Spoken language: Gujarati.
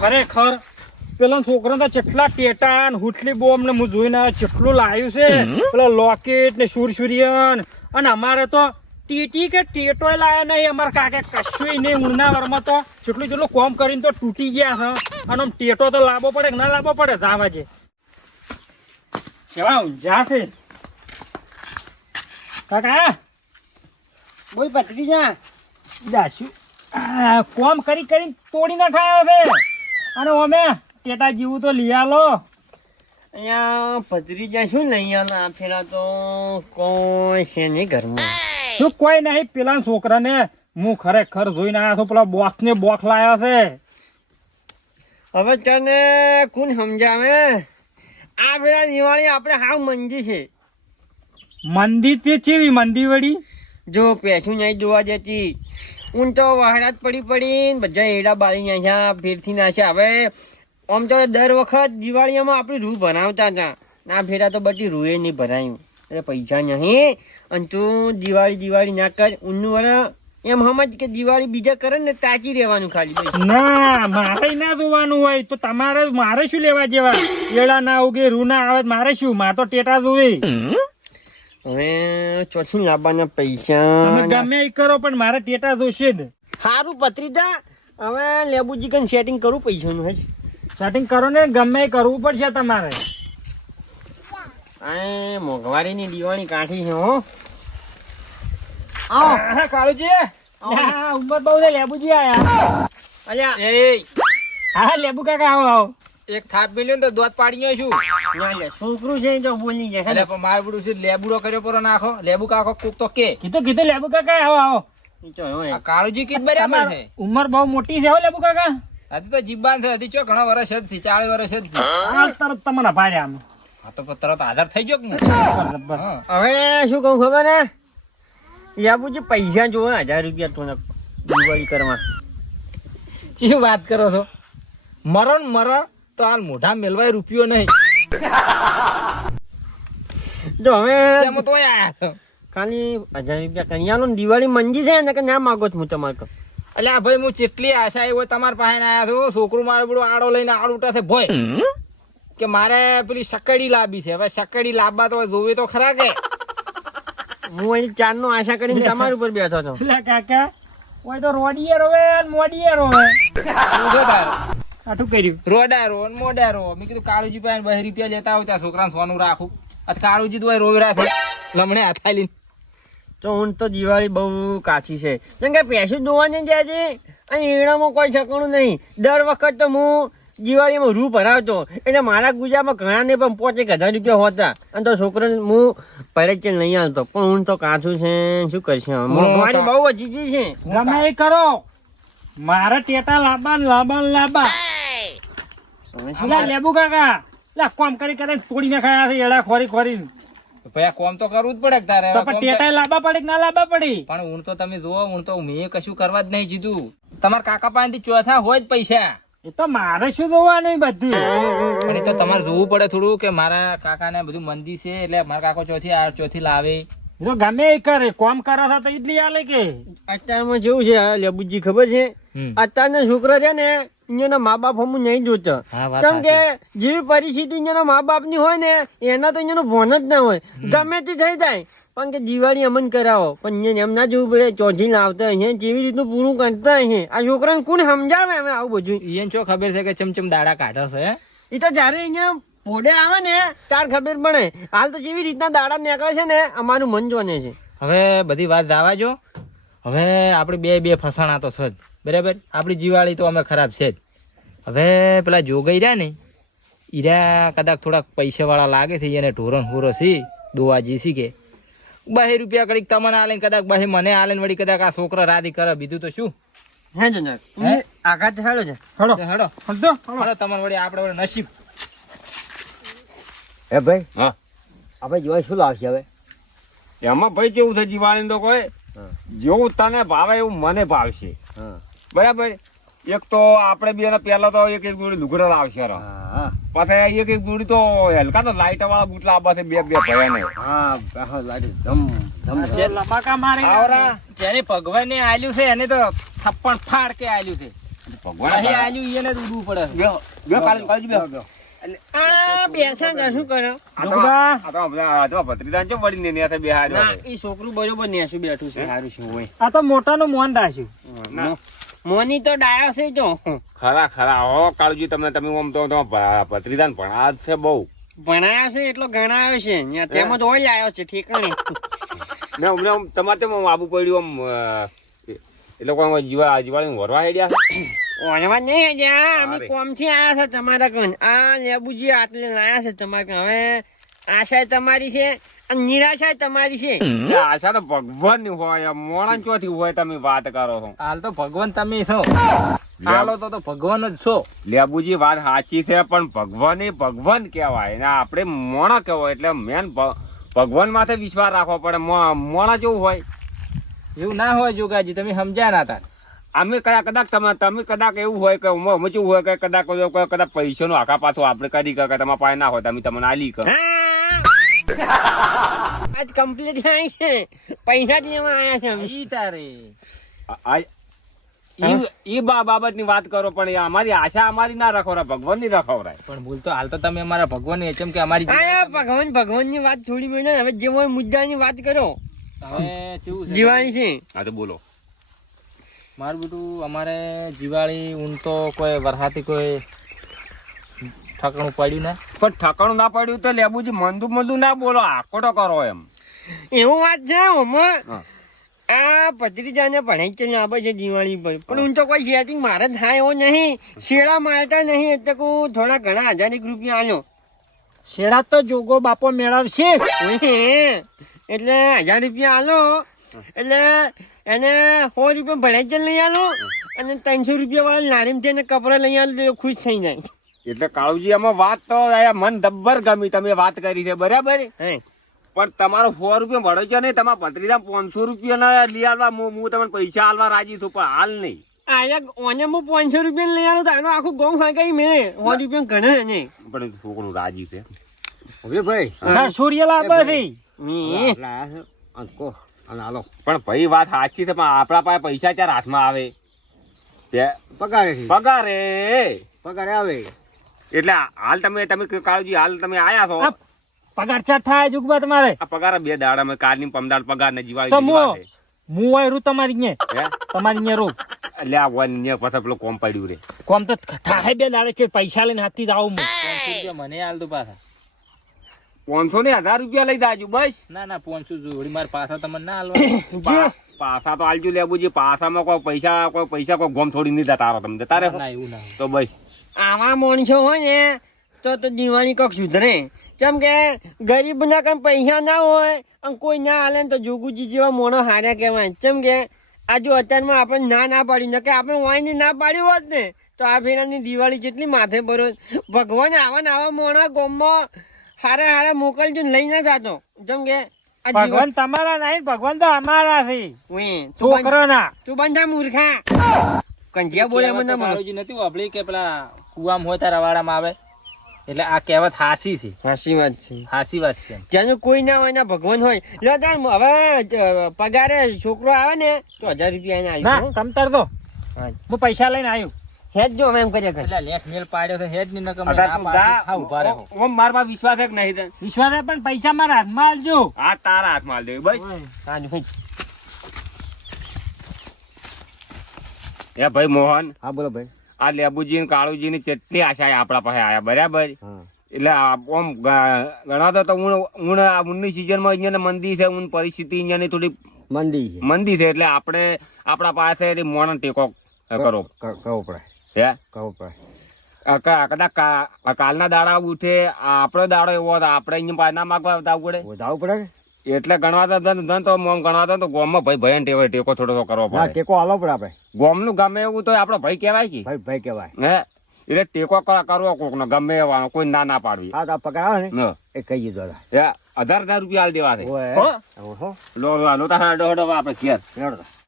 ખરેખર પેલા છોકરા તો કેટલા ટેટા ને હુટલી બોમ્બ ને હું જોઈને આવ્યો, કેટલું લાવ્યું છે પેલા લોકેટ ને સુરસુરિયન અને અમારે તો ટીટી કે ટેટો લાયા નહીં અમારા કાકે કશું નહીં ઉનાવરમાં તો જેટલું જેટલું કોમ કરીને તો તૂટી ગયા છે અને આમ ટેટો તો લાવવો પડે કે ના લાવવો પડે ધાવાજે જેવા ઊંઝા છે. કાકા બોલ ભત્રીજા જા. આ કોમ કરી કરી તોડી નાખાયો છે. અને ઓમે ટેટા જેવું તો લઈ આલો. અહીંયા પધરી શું લઈ આલા? આ ફેરા તો કોઈ છે નહીં ઘરમાં. શું કોઈ નહીં પેલા છોકરાને હું ખરેખર જોઈને આવ્યા છું પેલા બોક્સ ને બોક્સ લાવ્યા છે. હવે તને કોણ સમજાવે? આ પેલા દિવાળી આપણે હાવ મંદી છે. મંદી તે ચેવી મંદી વળી? જો પેસું નહીં જોવા જતી ઊન તો વહરાત પડી પડી બધા એડા બાળી અહીંયા ફેરથી નાખ્યા. હવે આમ તો દર વખત દિવાળીમાં આપણે રૂ ભરાવતા હતા. ના ફેરા તો બધી રૂએ નહીં ભરાયું. એટલે પૈસા નહીં. અને તું દિવાળી દિવાળી ના કર. ઊનનું વર એમ સમજ કે દિવાળી બીજા કરે ને તાચી રહેવાનું ખાલી. ના મારે ના જોવાનું હોય. તો તમારે મારે શું લેવા જેવા? એડા ના ઉગે રૂ ના આવે મારે શું? મારે તો ટેટા જોવે હવે ચોથી લાવવાના તમે પૈસા ગમે એ કરો પણ મારે ટેટા જોશે જ. સારું પત્રીજા હવે લેબુજી કન સેટિંગ કરું પૈસાનું હે સેટિંગ કરો ને ગમે એ કરવું પડશે તમારે. આ મોંઘવારીની દિવાળી કાઢી છે હો. આવો. કાળુજી. ઉંમર બહુ છે લેબુજી આયા. અલ્યા. એ. હા લેબુ કાકા આવો આવો. એક થાપ મિલ્યો ને તો દોત પાડી ગયો છું. છોકરું છે જો બોલી જાય એટલે પણ માર બુડું છે લેબુડો કર્યો પર નાખો? લેબુ કાકો કુક તો કે. કીધું કીધું લેબુ કાકા આવો આવો. ઈ તો હોય. આ કાળુજી કીધ બરાબર છે. ઉંમર બહુ મોટી છે હો લેબુ કાકા. હજી તો જીબાન છે હજી ચો ઘણા વર્ષ જ થી ચાર વર્ષ જ થી તરત તમારા ભાડ્યા આમ. હા તો તરત આધાર થઈ ગયો હવે શું કહું ખબર ને? લેબુજી પૈસા જોવે હજાર રૂપિયા તો દિવાળી કરવા. શું વાત કરો છો? મરો ને મરો. તો હાલ મોઢા મેલવાય રૂપિયો નહીં. જો હવે ખાલી હજાર રૂપિયા કરી દિવાળી મંજી છે ને કે ના માગો છું તમારે કહું. એટલે આ ભાઈ હું ચેટલી આશા એવો તમારા પાસે આવ્યા છું છોકરું મારે બધું આડો લઈને આડ ઉઠા છે ભાઈ કે મારે પેલી સકડી લાવી છે. હવે સકડી લાવવા તો જોવે તો ખરા કે. હું અહીં ચાર નો આશા કરીને તમારી ઉપર બેઠો છો. કાકા કોઈ તો રોડીએ રોવે ને મોડીએ રોવે. શું છે તારે? આટું કર્યું. રોડારો મોડારો મેં કીધું કાળુજી પાસે બહી રૂપિયા લેતા હોય ત્યાં છોકરાને સોનું રાખું. આ કાળુજી તો રોવી રાખે. લમણે હાથા લઈને તો હું તો દિવાળી બહુ કાચી છે. કેમ કે પૈસું જોવાની જાય છે અને એણામાં કોઈ ઠકાણું નહીં. દર વખત તો હું દિવાળીમાં રૂ ભરાવતો. એટલે મારા ગુજરાતમાં ઘણા ને પણ પોતે હજાર રૂપિયા હોતા. અને તો છોકરાને હું છે નહીં આવતો. પણ હું તો કાચું છે શું કરશે મારી બહુ વધી છે. ગમે કરો. મારે ટેટા લાંબા લાંબા લાંબા. લેબુ કાકા લે કોમ કરી કરે તોડી નાખાયા છે એડા ખોરી ખોરી ભાઈ કોમ તો કરવું જ પડે તારે? તો પણ ટેટા લાંબા પડે કે ના લાંબા પડી? પણ હું તો તમે જુઓ હું તો મેં કશું કરવા જ નહીં જીધું તમારા કાકા પાસેથી ચોથા હોય જ પૈસા. એ તો મારે શું જોવાનું બધું? પણ એ તો તમારે જોવું પડે થોડું કે મારા કાકાને બધું મંદી છે એટલે મારા કાકો ચોથી આ ચોથી લાવે. જો તો ગમે એ કરે કોમ કરા છે તો એટલી આલે કે. અત્યારમાં જેવું છે આ લેબુજી ખબર છે. અત્યારના છોકરા છે ને એના મા બાપ હમ નહીં જોતા. કેમ કે જેવી પરિસ્થિતિ એના મા બાપની હોય ને એના તો એનો ફોન જ ના હોય. ગમે તે થઈ જાય. પણ કે દિવાળી અમન કરાવો. પણ એમ ના જોવું પડે ચોથી લાવતા અહીંયા જેવી રીતનું પૂરું કરતા અહીંયા. આ છોકરાને કોણ સમજાવે અમે આવું બધું? એને ચો ખબર છે કે ચમચમ દાડા કાઢે છે? એ તો જયારે અહીંયા ફોડે આવે ને તાર ખબર પડે. હાલ તો જેવી રીતના દાડા નીકળે છે ને અમારું મન જોને છે. હવે બધી વાત દાવા જો. હવે આપણે બે બે ફસાણા તો છે જ. બરાબર? આપણી જીવાળી તો અમે ખરાબ છે જ. હવે પેલા જોગઈ રહ્યા ને ઈરા કદાચ થોડાક પૈસાવાળા લાગે છે એને ઢોરણ હોરો સી દોવાજી સી કે. બાહી રૂપિયા કડીક તમને આલે કદાચ બાહી મને આલે વળી કદાચ આ છોકરો રાધી કરે. બીજું તો શું? હે જનક હે? આઘાત હેડો છે હેડો. હેડો. હેડો હેડો તમને વળી આપણે વળી નસીબ. હે ભાઈ હા. આપણે જોઈ શું લાવશે હવે? એમાં ભાઈ કેવું છે જીવાણી તો કોઈ. જેવું તને ભાવે એવું મને ભાવશે. બરાબર? એક તો આપણે બે પેલા તો એક એક ગુડી લુગડા લાવશે પછી એક એક ગુડી તો હલકા તો લાઈટ વાળા બુટલા આપવા છે બે બે ભયા ને હા લાડી ધમ ધમ છે. લબાકા મારે આવરા જેને ભગવાને આલ્યું છે એને તો થપ્પણ ફાડ કે આલ્યું છે. ભગવાન અહીં આલ્યું એને ઉડવું પડે. બેહો, બેહો, કાલે કાલે બેહો. આ બેસા જા શું કરો? આ તો- આ તો બધા- આ તો ભત્રીજાને ચમ વળી ને ન્યાથી બેહાડ્યો ના. એ છોકરું બરોબર નેસું બેઠું છે સારું છે હોય. આ તો મોટાનું મોન રાખ્યું. ના. મોની તો ડાયો છે જો. ખરા ખરા. હો કાળજી તમે તમે આમ તો ભત્રીદાન પણ ભત્રીજાને છે બહુ. ભણાયો છે એટલો ગણાયો છે. તેમાં હોય ઓય આવ્યો છે ઠીક ને આમ તમારે તેમ આબુ પડ્યું આમ એ લોકો જીવા જીવાળી વરવા હેડ્યા છે? નહીં હજ્યા અમે કોમથી આયા છે તમારા કન આ લેબુજી આટલે લાયા છે તમારા હવે આશા તમારી છે અને નિરાશા તમારી છે. આશા તો ભગવાનની હોય મોણા ચોથી હોય તમે વાત કરો છો? હાલ તો ભગવાન તમે છો. હાલો તો તો ભગવાન જ છો. લેબુજી વાત સાચી છે પણ ભગવાન એ ભગવાન કહેવાય. ને આપણે મોણા કહેવાય એટલે મેન ભગવાન માથે વિશ્વાસ રાખવો પડે. મો- મોણા જેવું હોય. એવું ના હોય જોગાજી તમે સમજ્યા ના હતા અમે કદાચ કદાચ તમે તમે કદાચ એવું હોય કે અમે હોય કે કદાચ કોઈ- કદાચ પૈસાનો આખા પાછો આપણે કરી કે તમારા પાસે ના હોય તમે તમને આલી કે. આજ કમ્પ્લીટ થાય છે. પૈસા જ લેવા આયા છે ઈ તારે. આ- ઈ- ઈ બા બાબતની વાત કરો પણ અમારી આશા અમારી ના રાખો ભગવાનની રાખવરાય પણ ભૂલ તો હાલ તો તમે અમારા ભગવાન એમ કે અમારી ભગવાન ભગવાનની વાત છોડી મેળો હવે જે હોય મુદ્દાની વાત કરો. હવે કેવું છે? છે? હા તો બોલો. મારું બેટું અમારે દિવાળી ઊન તો કોઈ વરસાથી કોઈ ઠકાણું પડ્યું ને. પણ ઠકાણું ના પડ્યું તો લેબુજી મંદુ મંદુ ના બોલો આકોટો કરો એમ. એવું વાત છે ઓમાં હા. આ ભત્રીજાને ભણાઈ ચલી આપે છે દિવાળી પર. પણ હું. તો કોઈ સેટિંગ મારે થાય એવો નહીં. શેડા મારતા નહીં એટલે હું થોડા ઘણા હજાર એક રૂપિયા આલ્યો. શેડા તો જોગો બાપો મેળવશે. એટલે હજાર રૂપિયા આલો. એટલે એને સો રૂપિયા ભણાઈ લઈ આલો. અને ત્રણસો રૂપિયા વાળા નારીમ છે કપડા લઈ આલો તો ખુશ થઈ જાય. એટલે કાળુજી આમાં વાત તો આ મન દબ્બર ગમી તમે વાત કરી છે બરાબર? હે. પણ તમારો સો રૂપિયા ભળો છે નહીં તમારા ભત્રીજા પાંચસો રૂપિયા ના લઈ આવવા હું હું તમને પૈસા આલવા રાજી છું પણ હાલ નહીં. આયા ઓને હું પાંચસો રૂપિયા લઈ આલો તો આનો આખું ગોમ હાંકાઈ મેં સો રૂપિયા ઘણે નહીં પણ છોકરું રાજી છે. હવે ભાઈ સર સૂર્ય લાંબા મી. આયા પણ ભાઈ વાત સાચી છે પણ આપણા પાસે પૈસા ચાર હાથમાં આવે? પગારે પગારે. પગારે આવે. એટલે હાલ તમે તમે કાળજી હાલ તમે આયા છો? પગાર ચાર થાય જુગબા તમારે? આ પગાર બે દાડા માં કાલની પમદાળ પગાર ને તો જીવાળી મો જીવા છે. રૂ તમારી ન્યા. હે? તમારી ન્યા રૂ. એટલે આ વન ને પછી પેલો કોમ પડ્યું રે. કોમ તો થાય બે દાડે કે પૈસા લઈને હાથી જ આવું મને હાલ તો પાછા. પાંચસો ને હજાર રૂપિયા લઈ જાજુ બસ. ના ના પાંચસો જોડી મારા પાછા તમને ના હાલવા પાછા તો આલજો લેબુજી પાછામાં કોઈ પૈસા કોઈ પૈસા કોઈ ગોમ થોડી નહીં તારો તમને. તારે ના એવું ના તો બસ. આવા માણસો હોય ને તો તો દિવાળી કોક સુધરે. જેમ કે ગરીબ ના કઈ પૈસા ના હોય અને કોઈ ના હાલે ને તો જોગુજી જેવા મોણો હાર્યા કહેવાય. જેમ કે આ જો અત્યારમાં આપણે ના ના પાડી. નકે કે આપણે વાંઈ ના પાડ્યું હોત ને તો આ ફેરાની દિવાળી જેટલી માથે ભરો ભગવાન આવા ને આવા મોણા ગોમમાં હારે હારે મોકલજો ને લઈને જાતો. જેમ કે આ ભગવાન તમારા નહીં ભગવાન તો અમારા છે છોકરાના. તું બંધા મૂર્ખા. કંજિયા બોલે મને મારોજી નથી વાપરી કે પેલા કુવામાં હોય ત્યારે રવાડામાં આવે. એટલે આ કહેવત હાસી છે. હાસી વાત છે. હાસી વાત છે જેનું કોઈ ના હોય ને ભગવાન હોય. લો તાર હવે પગારે છોકરો આવે ને તો હજાર રૂપિયા એને ના આવ્યું તમ તરતો હું પૈસા લઈને આવ્યો. હેજ જો એમ કર્યા કરે. એટલે લેખ મેલ પાડ્યો તો હેડની નકમ ના પાડે હા ઊભા રહો ઓમ માર પાસે વિશ્વાસ કે નહીં તને? વિશ્વાસ છે પણ પૈસા મારા હાથમાં આલજો. આ તારા હાથમાં આલ દેવી બસ. હા ભાઈ. એ ભાઈ મોહન હા બોલો ભાઈ. આ લેબુજી ને કાળુજી ની ચટણી આશા આપણા પાસે આયા બરાબર? એટલે આમ ગણાતો તો હું હું આ ઊનની સિઝનમાં અહીંયા મંદી છે ઊન પરિસ્થિતિ અહીંયાની થોડી મંદી છે. મંદી છે એટલે આપણે આપણા પાસે મોણ ટેકો કરો. કરવો પડે. હે? કહવું પડે આ ક- કદાચ કાલના દાડા ઉઠે આપણો દાડો એવો હતો આપણે અહીંયા પાના માગવા આવતા પડે. વધાવવું પડે ને? એટલે ગણવાતા ધન ધન તો મોમ ગણવાતા તો ગોમમાં ભાઈ ભયન ટેવાય ટેકો થોડો તો કરવો ના પડે. ટેકો હાલો પડે આપણે. ગોમનું ગમે એવું તો આપણો ભાઈ કહેવાય કે. ભાઈ ભાઈ કહેવાય. હે? એટલે ટેકો ક- કરવો કોક નો ગમે એવાનો કોઈ ના ના પાડવી. હા તો આવે ને એ કહી દીધો હે, હજાર હજાર રૂપિયા હાલ દેવા છે. લો લો લો તા હડો હડો આપણે ઘેર.